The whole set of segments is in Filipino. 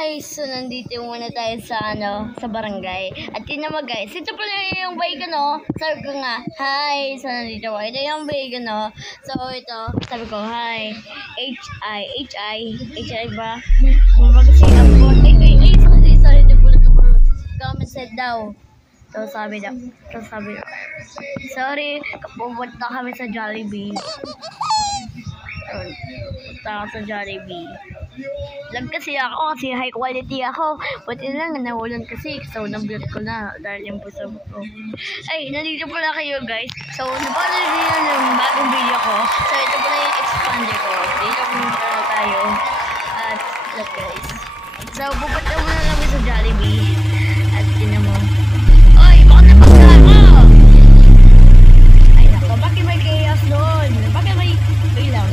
Guys, so nandito muna tayo sa sa barangay. At yun naman guys, ito pala yung bike no. Sabi ko nga, hi. So nandito ko, ito yung bike no. So ito, sabi ko, hi. H.I. ba? Mag-say ako. Sorry, comment set daw. So sabi daw, sorry, pupunta kami sa Jollibee. Punta ako sa Jollibee. Lang kasi ako, kasi high quality ako. Buti lang, nawalan kasi. So, na-build ko na dahil yung puso ko. Ay, nandito pala kayo guys. So, napanood niyo yung bagong video ko. So, ito pala yung expander ko. Dito muna tayo. At, look guys. So, pupunta muna kami sa Jollibee. At, tinan mo. Oy, bakit napagkaan mo? Ay, nako, bakit may chaos doon? Bakit may ilang?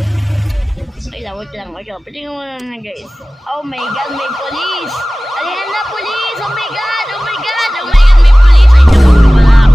Wait lang. Patingin mo na guys. Oh my god, may police! Alihan na, police! Oh my god, may police! Ay, naku pala.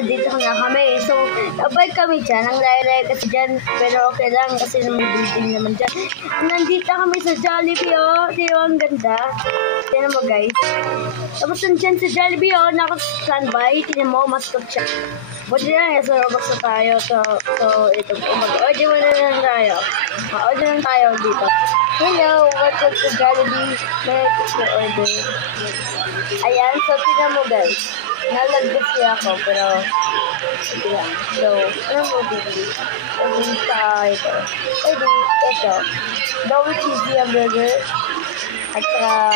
Dito na kami. So, abay kami dyan. Ang layo-layo kasi dyan. Pero okay lang kasi may building naman dyan. Nandito kami sa Jollibee, oh. Di ba ang ganda? Tinan mo, guys. Tapos nandyan sa Jollibee, oh. Naka-standby. Tinan mo, mascot siya. Buti lang, sa Roblox na tayo. So ito. Mag-order mo na lang tayo. Ma-order lang tayo dito. Hello, welcome to Jollibee. May order. Ayan, so tinan mo, guys. Nalagdas siya ako, pero yeah. So, ano mo bibili? Pwede sa ito. Pwede, ito. Double cheesy hamburger. At saka,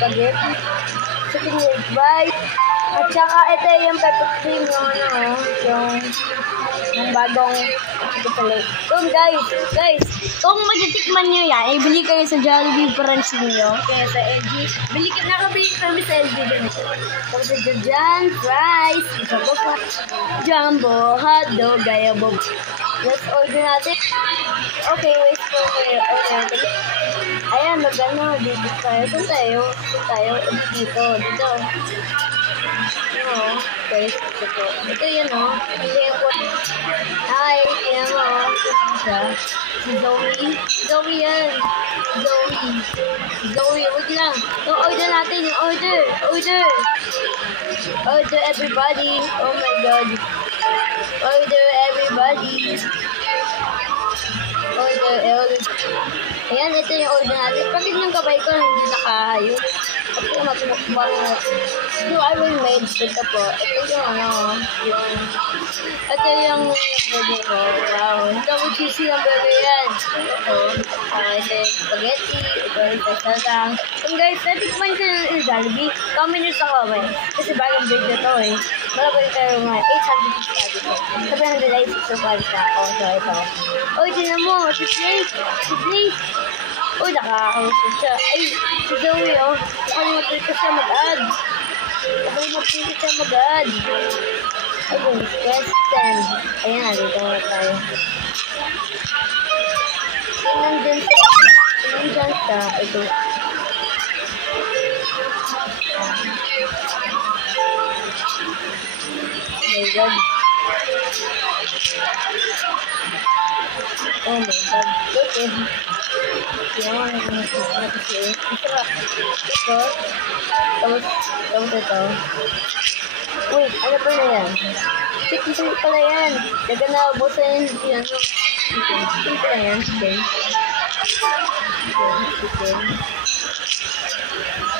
spaghetti. Chicken leg bite. At saka, ito yung pepper cream, yung bagong pala. So, guys, kung magtitikman nyo yan, ay bili kayo sa Jollibee branch niyo. Kaya sa LG, nakabili kami sa LG din. Tapos sa dyan, fries, jumbo, hotdog, gaya bob. Let's order natin. Okay, wait for me. Okay. Ayan, magano, dito tayo. Saan tayo? Dito. Guys, ito yun, hi, ayan mo, si Zoe yan, Zoe, wag lang, yung order natin, order everybody, oh my god, order everybody, order, ayan, ito yung order natin, pagod yung kabay ko, hindi nakahayos. Yung I will made ito po. Ito yung burger ko. Wow. Double cheesy ang burger yan. Ito yung spaghetti. Ito yung special lang. And guys, natikman ko yung Jollibee. Comment nyo sa comment. Kasi bagong video to eh. Malabay tayo mga 800 subscribers. Sabi na nila yung subscribers na ako. So ito. Oy, tinan mo. Si Plate. Uy, nakakausap siya. Ay, si Zoe, oh. Nakalimutan ko siya mag-add. Ay, request send. Ayan, dito na tayo. Tingnan dyan sa, ito. Oh my god. Okay. Yan, ito. Tapos ito. Wait, ano pa na yan? Chicken pala yan. Daga na ubusin yan. Chicken pala yan. Chicken.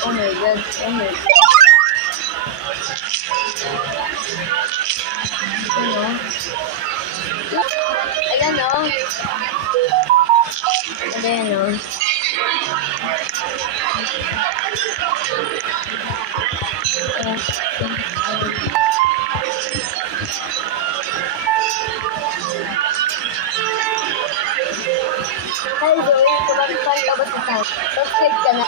Oh my god. Ayan o. Hi Zoe, kumakain ka ba sa subscribe ka na?